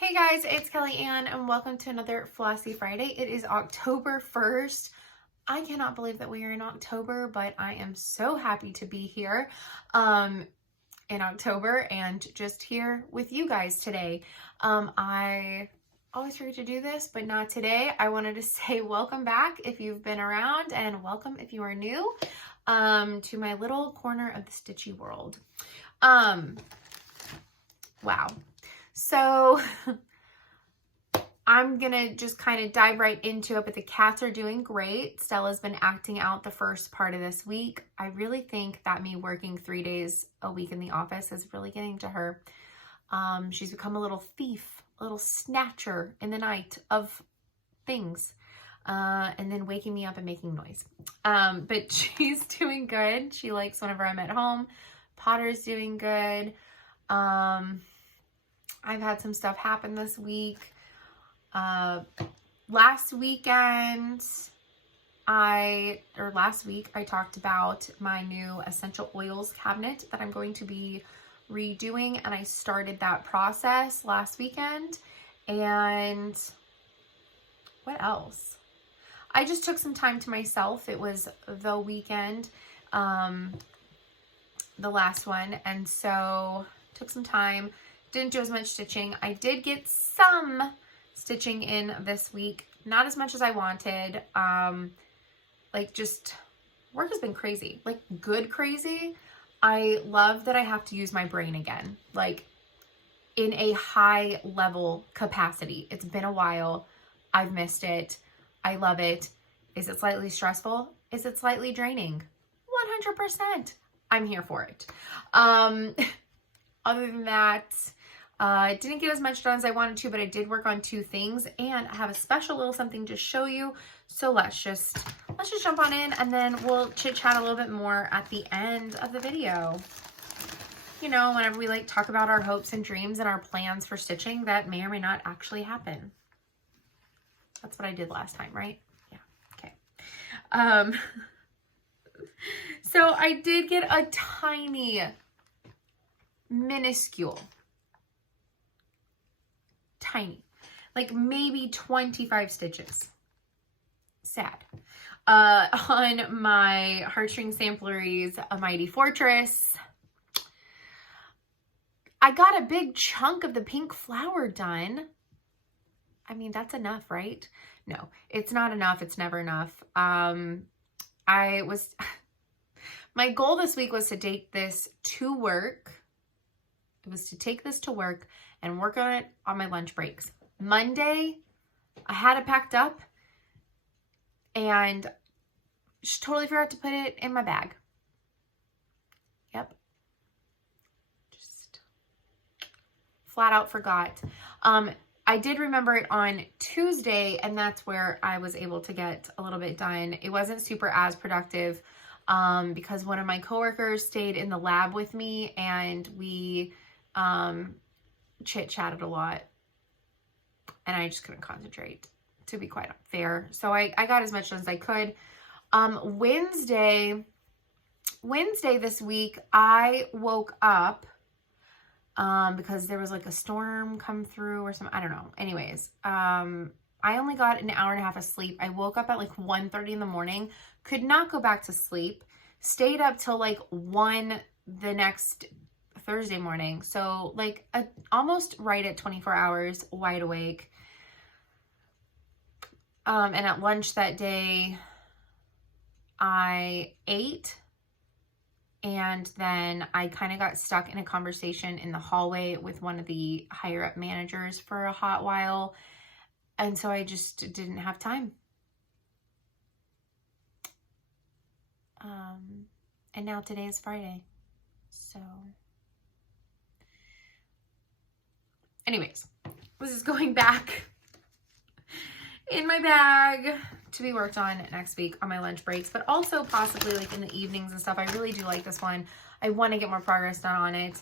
Hey guys, it's Kelly Ann and welcome to another Flossy Friday. It is October 1st. I cannot believe that we are in October, but I am so happy to be here in October and just here with you guys today. I always forget to do this, but not today. I wanted to say welcome back if you've been around and welcome if you are new to my little corner of the stitchy world. Wow. So I'm gonna just kind of dive right into it, but the cats are doing great. Stella's been acting out the first part of this week. I really think that me working 3 days a week in the office is really getting to her. She's become a little thief, a little snatcher in the night of things, and then waking me up and making noise. But she's doing good. She likes whenever I'm at home. Potter's doing good. I've had some stuff happen this week. Last week I talked about my new essential oils cabinet that I'm going to be redoing, and I started that process last weekend. And what else? I just took some time to myself. It was the weekend, the last one, and so took some time. Didn't do as much stitching. I did get some stitching in this week, not as much as I wanted. Just work has been crazy, like good crazy. I love that I have to use my brain again, like in a high level capacity. It's been a while. I've missed it. I love it. Is it slightly stressful? Is it slightly draining? 100%. I'm here for it. Other than that, I didn't get as much done as I wanted to, but I did work on 2 things, and I have a special little something to show you. So let's just jump on in, and then we'll chit chat a little bit more at the end of the video. You know, whenever we like talk about our hopes and dreams and our plans for stitching that may or may not actually happen. That's what I did last time, right? Yeah. Okay. So I did get a tiny, minuscule, tiny, like maybe 25 stitches, sad, on my Heartstring Sampleries A Mighty Fortress. I got a big chunk of the pink flower done. I mean, that's enough, right? No, it's not enough. It's never enough. My goal this week was to take this to work. It was to take this to work and work on it on my lunch breaks. Monday, I had it packed up and just totally forgot to put it in my bag. Yep. Just flat out forgot. I did remember it on Tuesday, and that's where I was able to get a little bit done. It wasn't super as productive because one of my coworkers stayed in the lab with me, and we chit-chatted a lot, and I just couldn't concentrate, to be quite fair. So I got as much done as I could. Wednesday this week, I woke up because there was like a storm come through or something. I don't know. Anyways, I only got an hour and a half of sleep. I woke up at like 1:30 in the morning, could not go back to sleep, stayed up till like 1 the next Thursday morning. So like almost right at 24 hours wide awake. And at lunch that day, I ate, and then I kind of got stuck in a conversation in the hallway with one of the higher up managers for a hot while. And so I just didn't have time. And now today is Friday. So anyways, this is going back in my bag to be worked on next week on my lunch breaks, but also possibly like in the evenings and stuff. I really do like this one. I want to get more progress done on it.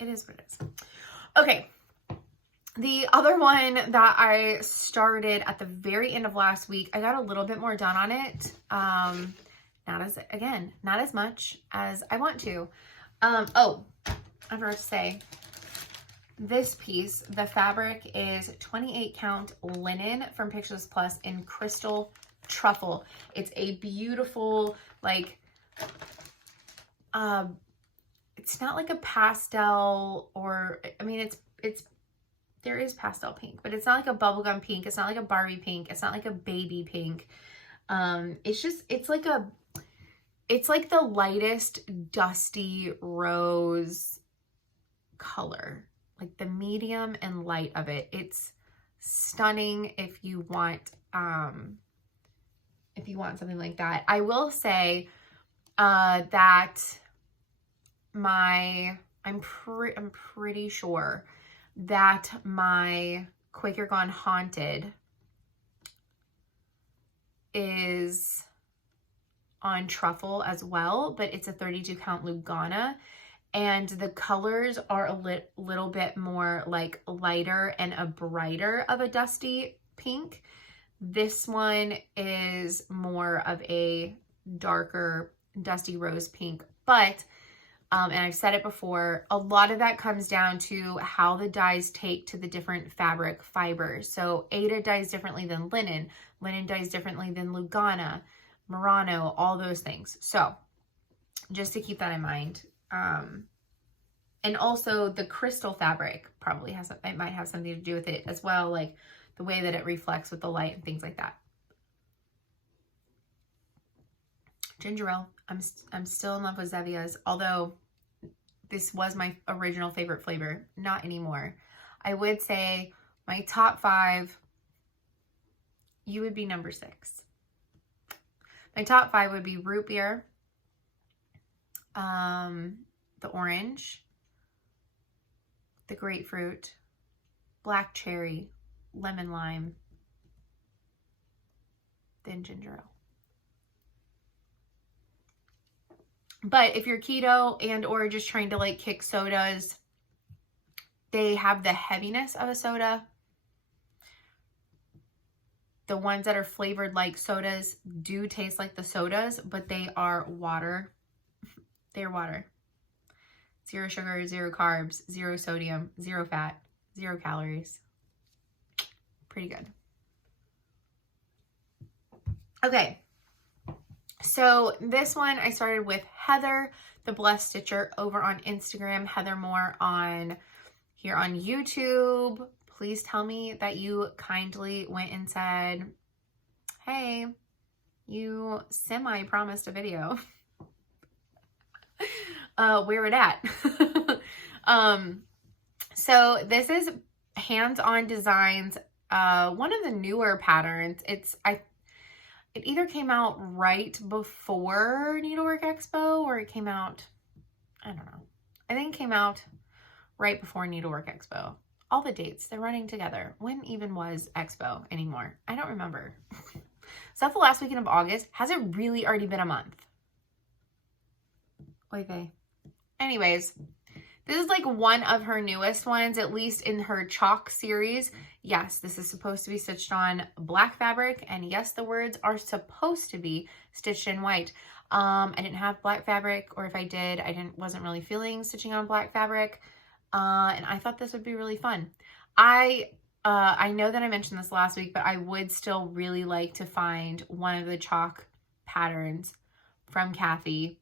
It is what it is. Okay. The other one that I started at the very end of last week, I got a little bit more done on it. not as much as I want to. Oh, I forgot to say, this piece, the fabric is 28 count linen from Pictures Plus in Crystal Truffle. It's a beautiful, like, it's not like a pastel, or, I mean, there is pastel pink, but it's not like a bubblegum pink. It's not like a Barbie pink. It's not like a baby pink. It's like the lightest dusty rose color, like the medium and light of it. It's stunning if you want something like that. I will say that I'm pretty sure that my Quaker Gone Haunted is on truffle as well, but it's a 32 count Lugana, and the colors are a little bit more like lighter and a brighter of a dusty pink. This one is more of a darker dusty rose pink, but and I've said it before, a lot of that comes down to how the dyes take to the different fabric fibers. So Aida dyes differently than linen. Linen dyes differently than Lugana, Murano, all those things. So just to keep that in mind. And also the crystal fabric probably it might have something to do with it as well, like the way that it reflects with the light and things like that. Ginger ale. I'm still in love with Zevia's, although this was my original favorite flavor. Not anymore. I would say my top 5, you would be number 6. My top 5 would be root beer, the orange, the grapefruit, black cherry, lemon lime, then ginger ale. But if you're keto and or just trying to like kick sodas, they have the heaviness of a soda. The ones that are flavored like sodas do taste like the sodas, but they are water. They're water. 0 sugar, 0 carbs, 0 sodium, 0 fat, 0 calories. Pretty good. Okay. So this one I started with Heather, the Blessed Stitcher, over on Instagram. Heather Moore here on YouTube. Please tell me that you kindly went and said, hey, you semi-promised a video. Where it at? So this is Hands-On Designs, one of the newer patterns. It either came out right before Needlework Expo or it came out, I don't know. I think it came out right before Needlework Expo. All the dates, they're running together. When even was Expo anymore? I don't remember. Is that the last weekend of August? Has it really already been a month? Oy vey. Anyways, this is like one of her newest ones, at least in her chalk series. Yes, this is supposed to be stitched on black fabric, and yes, the words are supposed to be stitched in white. I didn't have black fabric, or if I did, wasn't really feeling stitching on black fabric, and I thought this would be really fun. I know that I mentioned this last week, but I would still really like to find one of the chalk patterns from Kathy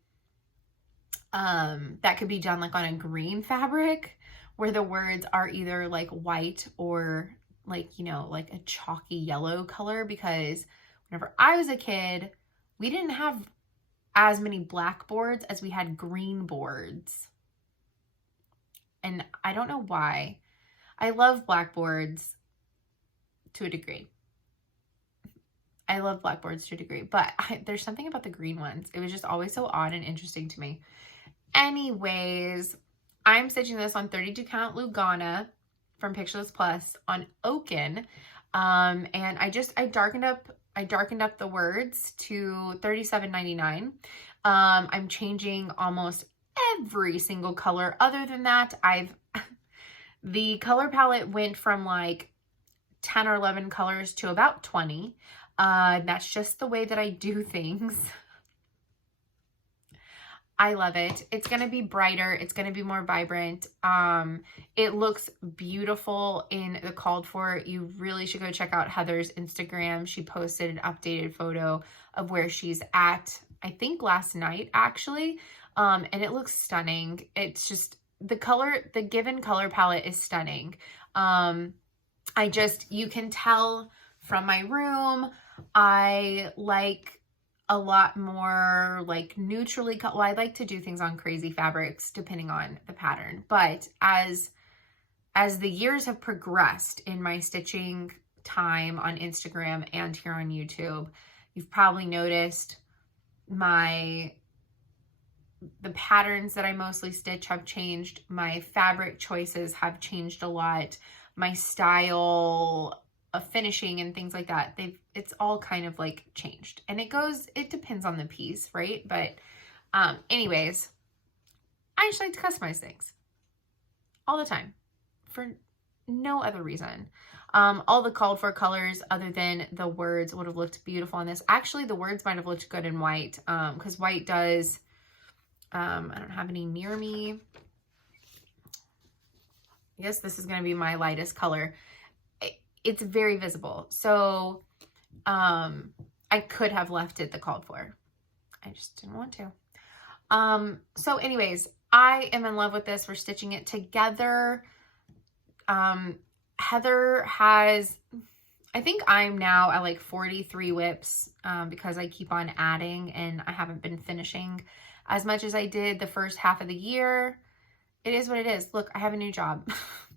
that could be done like on a green fabric where the words are either like white or like, you know, like a chalky yellow color, because whenever I was a kid, we didn't have as many blackboards as we had green boards. And I don't know why. I love blackboards to a degree. I love blackboards to a degree, but there's something about the green ones. It was just always so odd and interesting to me. Anyways, I'm stitching this on 32 count Lugana from Pictures Plus on Oaken. And I darkened up the words to $37.99. I'm changing almost every single color. Other than that, the color palette went from like 10 or 11 colors to about 20. That's just the way that I do things. I love it. It's going to be brighter. It's going to be more vibrant. It looks beautiful in the called for. You really should go check out Heather's Instagram. She posted an updated photo of where she's at, I think last night actually. And it looks stunning. It's just the given color palette is stunning. You can tell from my room, I like a lot more like neutrally cut. Well, I like to do things on crazy fabrics depending on the pattern. But as the years have progressed in my stitching time on Instagram and here on YouTube, you've probably noticed the patterns that I mostly stitch have changed. My fabric choices have changed a lot. My style of finishing and things like that, it's all kind of like changed, and it depends on the piece, right? But anyways, I just like to customize things all the time for no other reason. All the called for colors other than the words would have looked beautiful on this. Actually, the words might have looked good in white, because white does, I don't have any near me. I guess this is going to be my lightest color. It's very visible. So I could have left it the called for. I just didn't want to. So anyways, I am in love with this. We're stitching it together. Heather has, I think I'm now at like 43 whips because I keep on adding and I haven't been finishing as much as I did the first half of the year. It is what it is. Look, I have a new job.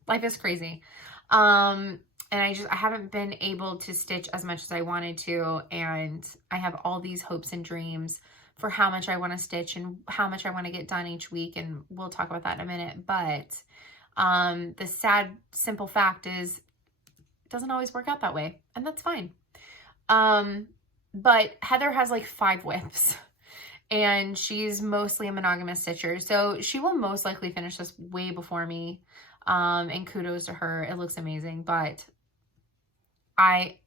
Life is crazy. And I haven't been able to stitch as much as I wanted to. And I have all these hopes and dreams for how much I want to stitch and how much I want to get done each week. And we'll talk about that in a minute. But the sad, simple fact is it doesn't always work out that way. And that's fine. But Heather has like 5 whips. And she's mostly a monogamous stitcher. So she will most likely finish this way before me. And kudos to her. It looks amazing. But I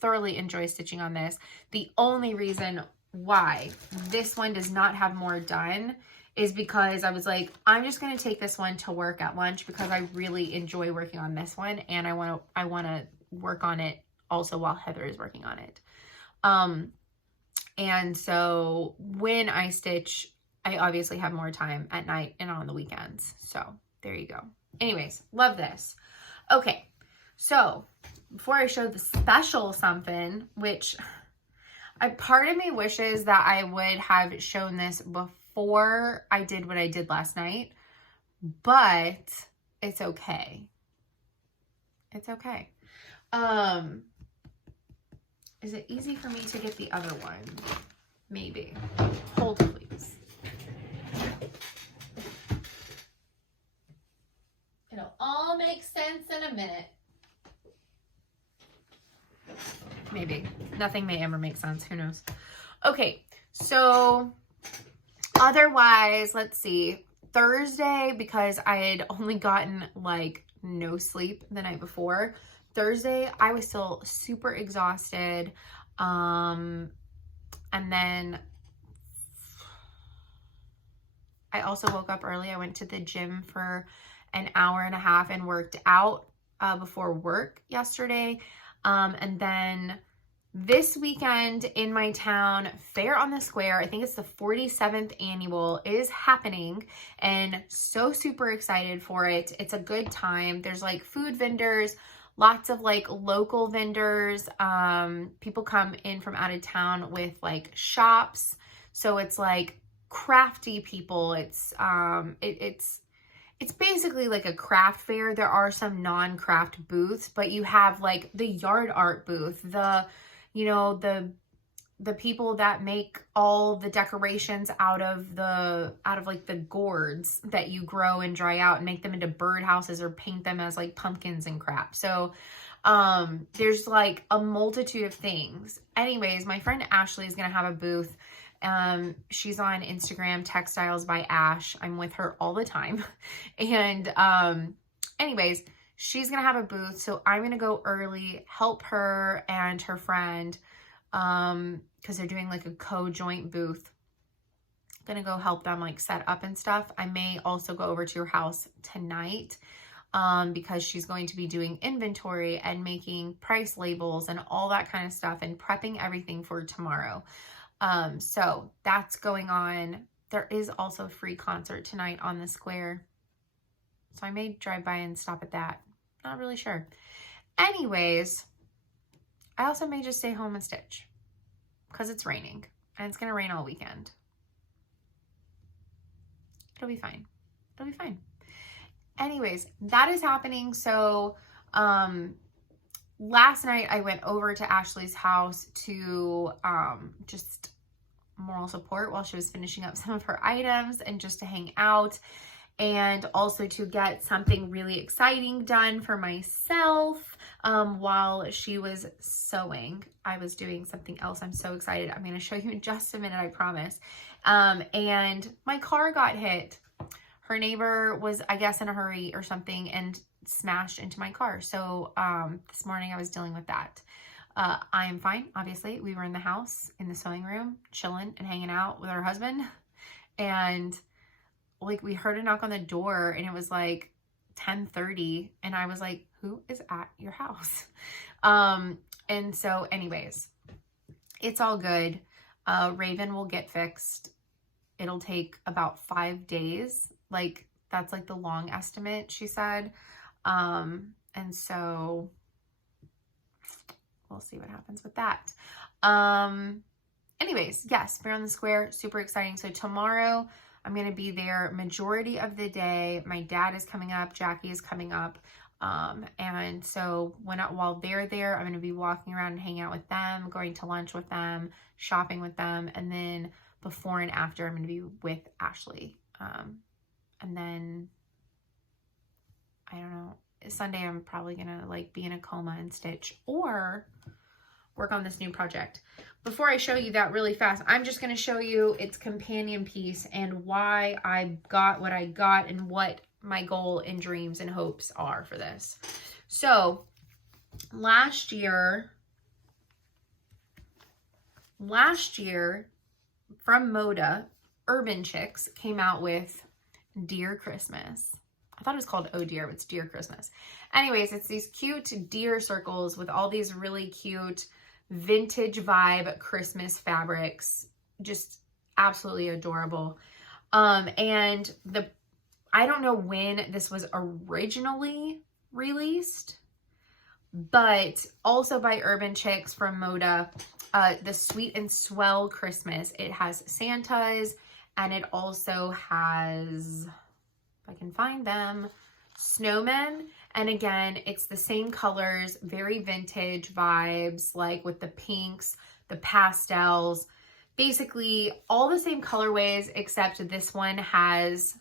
thoroughly enjoy stitching on this. The only reason why this one does not have more done is because I was like, I'm just going to take this one to work at lunch because I really enjoy working on this one. And I want to work on it also while Heather is working on it. And so when I stitch, I obviously have more time at night and on the weekends. So there you go. Anyways, love this. Okay, so before I show the special something, which part of me wishes that I would have shown this before I did what I did last night, but it's okay. It's okay. Is it easy for me to get the other one? Maybe. Hold, please. It'll all make sense in a minute. Maybe. Nothing may ever make sense. Who knows? Okay. So otherwise, let's see. Thursday, because I had only gotten like no sleep the night before. Thursday, I was still super exhausted. And then I also woke up early. I went to the gym for an hour and a half and worked out before work yesterday. And then this weekend in my town, Fair on the Square, I think it's the 47th annual, is happening, and so super excited for it. It's a good time. There's like food vendors, lots of like local vendors. People come in from out of town with like shops. So it's like crafty people. It's basically like a craft fair. There are some non-craft booths, but you have like the yard art booth, the people that make all the decorations out of like the gourds that you grow and dry out and make them into birdhouses or paint them as like pumpkins and crap. So there's like a multitude of things. Anyways, my friend Ashley is going to have a booth. She's on Instagram, Textiles by Ash. I'm with her all the time. And anyways, she's going to have a booth. So I'm going to go early, help her and her friend, because they're doing like a co-joint booth gonna go help them like set up and stuff. I may also go over to your house tonight because she's going to be doing inventory and making price labels and all that kind of stuff and prepping everything for tomorrow. So that's going on. There is also a free concert tonight on the square. So I may drive by and stop at that. Not really sure. Anyways, I also may just stay home and stitch because it's raining and it's going to rain all weekend. It'll be fine. It'll be fine. Anyways, that is happening. So, last night I went over to Ashley's house to, just moral support while she was finishing up some of her items and just to hang out and also to get something really exciting done for myself, while she was sewing. I was doing something else. I'm so excited. I'm going to show you in just a minute, I promise. And my car got hit. Her neighbor was, I guess, in a hurry or something and smashed into my car. So this morning I was dealing with that. I am fine, obviously. We were in the house, in the sewing room, chilling and hanging out with our husband. And like we heard a knock on the door and it was like 10:30. And I was like, who is at your house? And so anyways, it's all good. Raven will get fixed. It'll take about 5 days. Like that's like the long estimate, she said. And so we'll see what happens with that. Anyways, yes, Fair on the Square, super exciting. So tomorrow I'm going to be there majority of the day. My dad is coming up, Jackie is coming up. And so while they're there, I'm going to be walking around and hanging out with them, going to lunch with them, shopping with them. And then before and after, I'm going to be with Ashley. And then, I don't know, Sunday I'm probably going to like be in a coma and stitch or work on this new project. Before I show you that really fast, I'm just going to show you its companion piece and why I got what I got and what my goal and dreams and hopes are for this. So last year from Moda, Urban Chicks came out with Dear Christmas. I thought it was called Oh Dear, but it's Dear Christmas. Anyways, it's these cute deer circles with all these really cute vintage vibe Christmas fabrics. Just absolutely adorable. And I don't know when this was originally released, but also by Urban Chicks from Moda, the Sweet and Swell Christmas. It has Santas and it also has, if I can find them, snowmen. And again, it's the same colors, very vintage vibes, like with the pinks, the pastels, basically all the same colorways, except this one has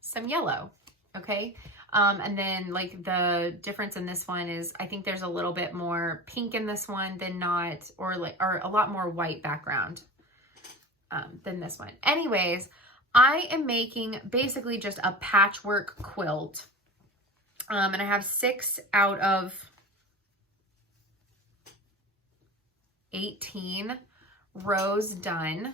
some yellow, okay? And then like the difference in this one is I think there's a little bit more pink in this one than not, or a lot more white background than this one. Anyways, I am making basically just a patchwork quilt. And I have 6 out of 18 rows done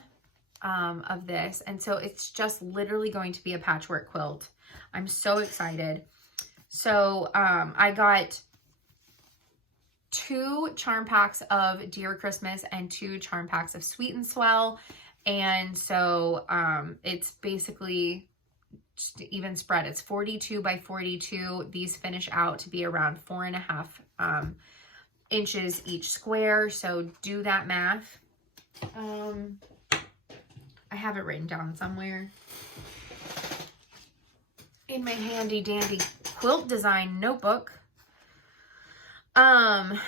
of this. And so it's just literally going to be a patchwork quilt. I'm so excited. So I got 2 charm packs of Dear Christmas and 2 charm packs of Sweet and Swell. And so it's basically just even spread. It's 42 by 42. These finish out to be around 4.5 inches each square. So do that math. I have it written down somewhere in my handy dandy quilt design notebook. I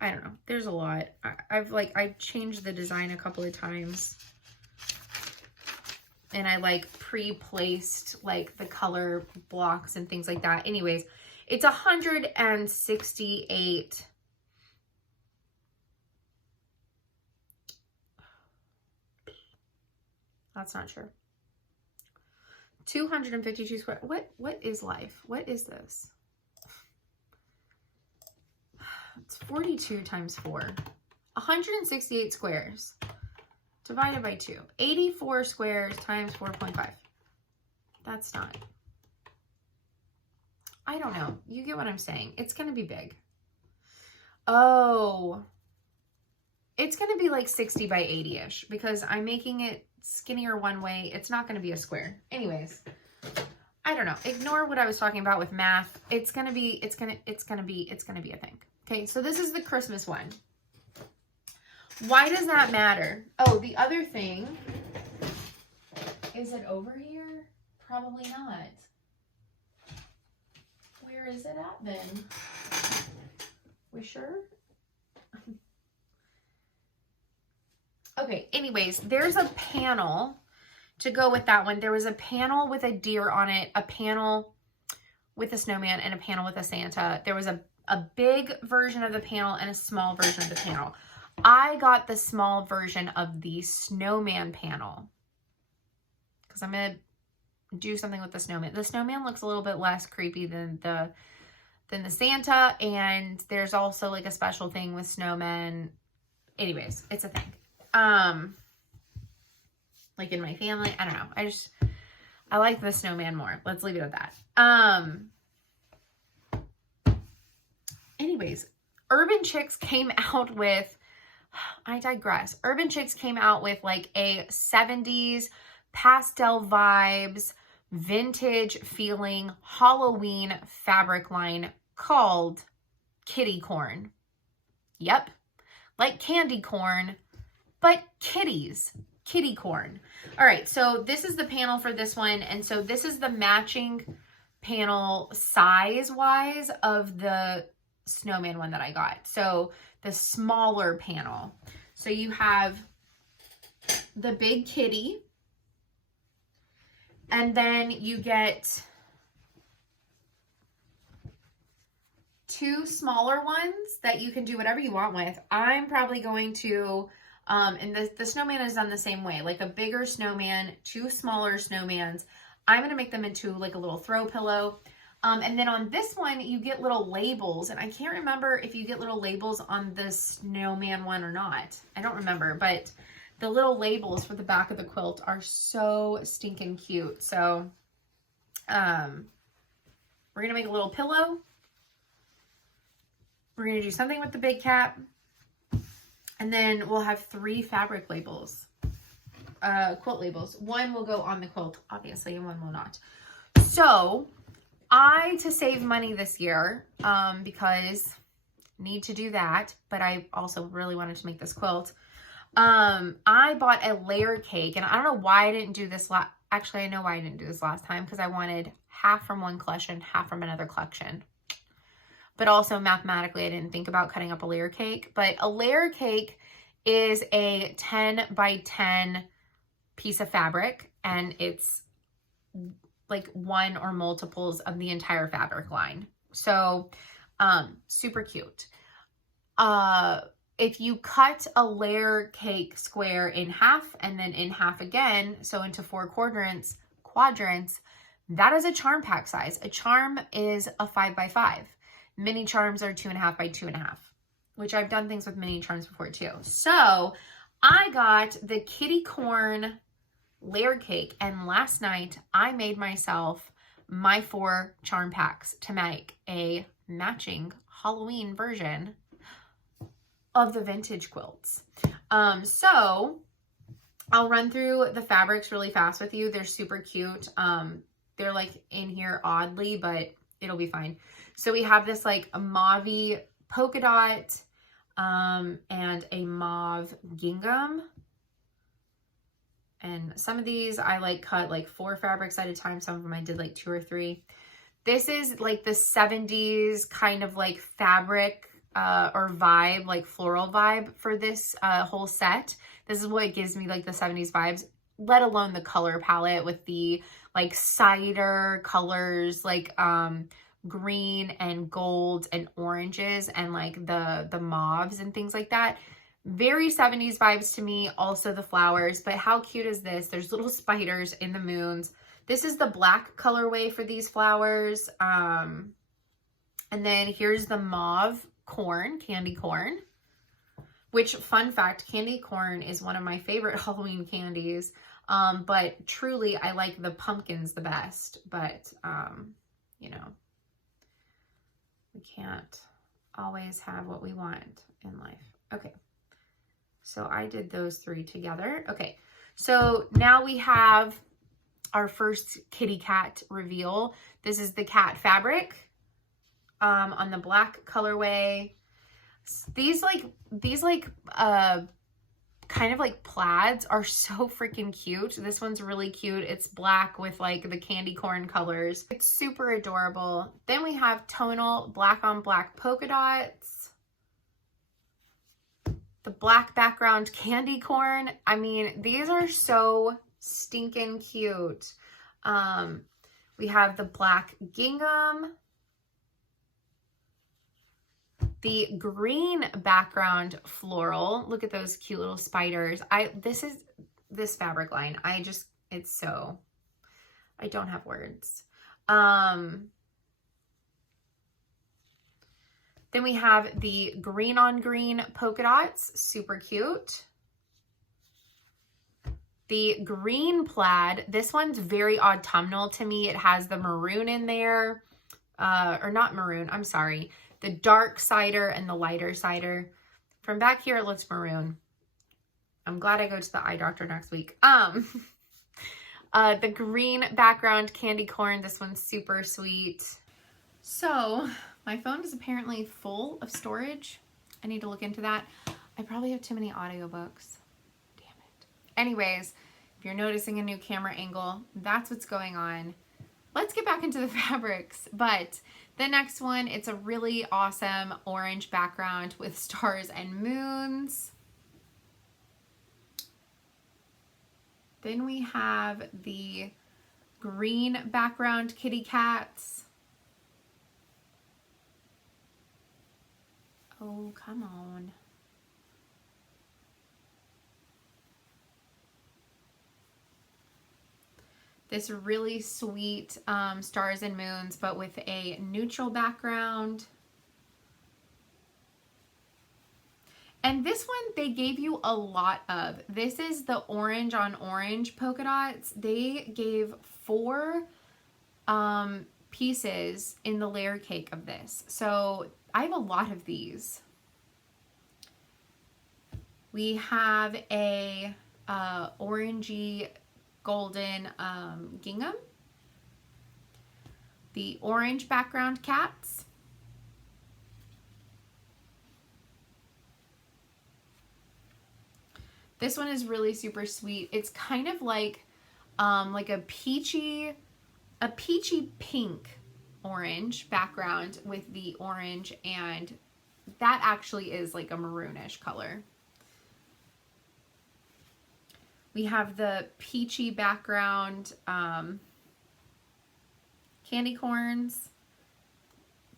don't know. There's a lot. I've changed the design a couple of times. And I like pre-placed like the color blocks and things like that. Anyways, it's 168. That's not true. 252 square. What is life? What is this? It's 42 times 4. 168 squares divided by 2. 84 squares times 4.5. That's not. I don't know. You get what I'm saying. It's going to be big. Oh. It's going to be like 60 by 80-ish because I'm making it skinnier one way. It's not going to be a square. Anyways, I don't know. Ignore what I was talking about with math. It's going to be a thing. Okay, so this is the Christmas one. Why does that matter? Oh, the other thing, is it over here? Probably not. Where is it at then? We sure? Okay, anyways, there's a panel to go with that one. There was a panel with a deer on it, a panel with a snowman, and a panel with a Santa. There was a big version of the panel and a small version of the panel. I got the small version of the snowman panel because I'm going to do something with the snowman. The snowman looks a little bit less creepy than the Santa, and there's also like a special thing with snowmen. Anyways, it's a thing. Like in my family, I don't know. I like the snowman more. Let's leave it at that. Anyways, Urban Chicks came out with, I digress. Urban Chicks came out with like a 70s pastel vibes, vintage feeling Halloween fabric line called Kitty Corn. Yep. Like candy corn, but kitties. Kitty corn. All right, so this is the panel for this one. And so this is the matching panel size-wise of the snowman one that I got. So the smaller panel. So you have the big kitty. And then you get two smaller ones that you can do whatever you want with. I'm probably going to... and the snowman is done the same way, like a bigger snowman, two smaller snowmans. I'm going to make them into like a little throw pillow. And then on this one, you get little labels. And I can't remember if you get little labels on the snowman one or not. I don't remember, but the little labels for the back of the quilt are so stinking cute. So, we're going to make a little pillow. We're going to do something with the big cap. And then we'll have 3 fabric labels, quilt labels. One will go on the quilt, obviously, and one will not. So, to save money this year, because need to do that, but I also really wanted to make this quilt. I bought a layer cake, and I don't know why I didn't do this actually, I know why I didn't do this last time, because I wanted half from one collection, half from another collection. But also mathematically, I didn't think about cutting up a layer cake. But a layer cake is a 10 by 10 piece of fabric, and it's like one or multiples of the entire fabric line. So, super cute. If you cut a layer cake square in half and then in half again, so into 4 quadrants, that is a charm pack size. A charm is a 5 by 5. Mini charms are 2.5 by 2.5, which I've done things with mini charms before too. So I got the kitty corn layer cake, and last night I made myself my 4 charm packs to make a matching Halloween version of the vintage quilts. So I'll run through the fabrics really fast with you. They're super cute. They're like in here oddly, but it'll be fine. So we have this like a mauve-y polka dot and a mauve gingham. And some of these I like cut like 4 fabrics at a time. Some of them I did like 2 or 3. This is like the 70s kind of like fabric or vibe, like floral vibe for this whole set. This is what gives me like the 70s vibes, let alone the color palette with the like cider colors, like green and gold and oranges and like the mauves and things like that. Very 70s vibes to me. Also the flowers, but how cute is this? There's little spiders in the moons. This is the black colorway for these flowers. And then here's the mauve corn, candy corn, which, fun fact, candy corn is one of my favorite Halloween candies. But truly, I like the pumpkins the best, but, you know, we can't always have what we want in life. Okay. So I did those 3 together. Okay. So now we have our first kitty cat reveal. This is the cat fabric, on the black colorway. These kind of like plaids are so freaking cute. This one's really cute. It's black with like the candy corn colors. It's super adorable. Then we have tonal black on black polka dots. The black background candy corn. I mean, these are so stinking cute. We have the black gingham. The green background floral. Look at those cute little spiders. This fabric line. I don't have words. Then we have the green on green polka dots. Super cute. The green plaid. This one's very autumnal to me. It has the maroon in there. Or not maroon, I'm sorry. The dark cider and the lighter cider. From back here, it looks maroon. I'm glad I go to the eye doctor next week. The green background candy corn. This one's super sweet. So my phone is apparently full of storage. I need to look into that. I probably have too many audiobooks. Damn it. Anyways, if you're noticing a new camera angle, that's what's going on. Let's get back into the fabrics. But the next one, it's a really awesome orange background with stars and moons. Then we have the green background kitty cats. Oh, come on. This really sweet stars and moons, but with a neutral background. And this one, they gave you a lot of. This is the orange on orange polka dots. They gave 4 pieces in the layer cake of this. So I have a lot of these. We have a orangey golden gingham. The orange background cats. This one is really super sweet. It's kind of like a peachy pink orange background with the orange, and that actually is like a maroonish color. We have the peachy background candy corns.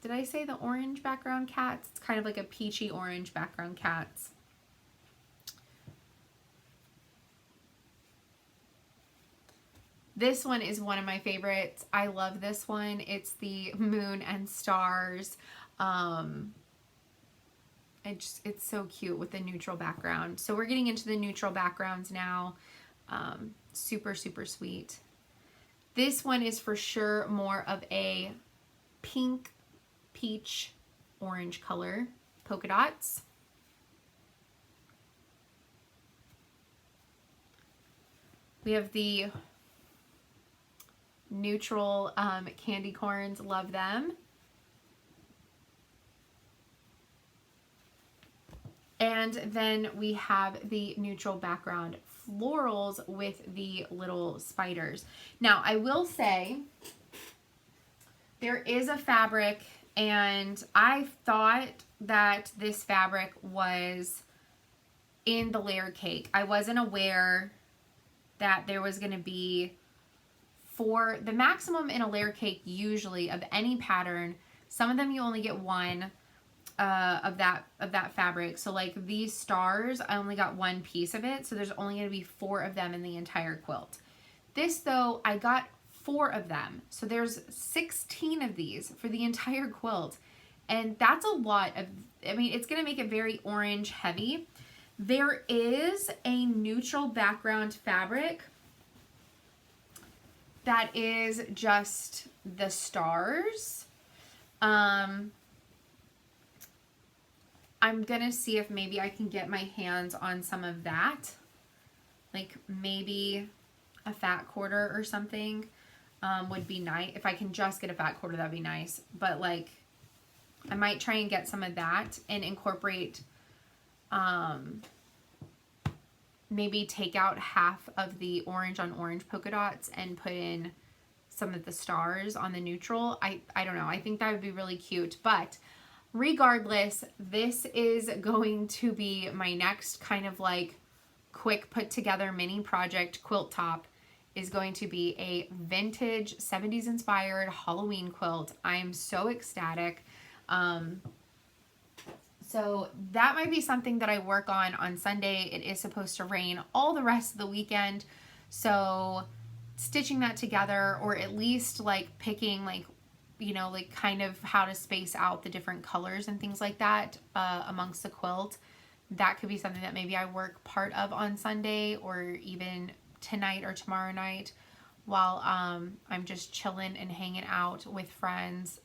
Did I say the orange background cats? It's kind of like a peachy orange background cats. This one is one of my favorites. I love this one. It's the moon and stars. It's so cute with the neutral background. So we're getting into the neutral backgrounds now. Super, super sweet. This one is for sure more of a pink, peach, orange color polka dots. We have the neutral candy corns. Love them. And then we have the neutral background florals with the little spiders. Now, I will say there is a fabric, and I thought that this fabric was in the layer cake. I wasn't aware that there was going to be, for the maximum in a layer cake usually of any pattern, some of them you only get one of that fabric. So like these stars, I only got 1 piece of it, so there's only going to be 4 of them in the entire quilt. This though, I got 4 of them, so there's 16 of these for the entire quilt, and that's a lot of I mean, it's going to make it very orange heavy. There is a neutral background fabric that is just the stars. I'm gonna see if maybe I can get my hands on some of that, like maybe a fat quarter or something would be nice. If I can just get a fat quarter, that'd be nice. But like, I might try and get some of that and incorporate, maybe take out half of the orange on orange polka dots and put in some of the stars on the neutral. I don't know. I think that would be really cute. But regardless, this is going to be my next kind of like quick put together mini project. Quilt top is going to be a vintage 70s inspired Halloween quilt. I am so ecstatic. So that might be something that I work on Sunday. It is supposed to rain all the rest of the weekend. So stitching that together, or at least like picking like, you know, like kind of how to space out the different colors and things like that amongst the quilt. That could be something that maybe I work part of on Sunday, or even tonight or tomorrow night while I'm just chilling and hanging out with friends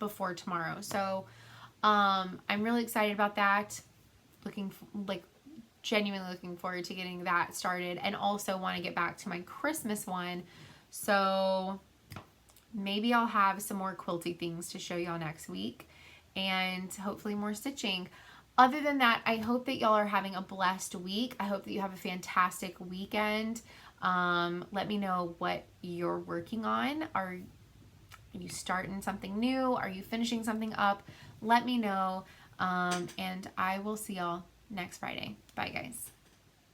before tomorrow. So I'm really excited about that. Genuinely looking forward to getting that started, and also want to get back to my Christmas one. So maybe I'll have some more quilty things to show y'all next week, and hopefully more stitching. Other than that, I hope that y'all are having a blessed week. I hope that you have a fantastic weekend. Let me know what you're working on. Are you starting something new? Are you finishing something up? Let me know. And I will see y'all next Friday. Bye, guys.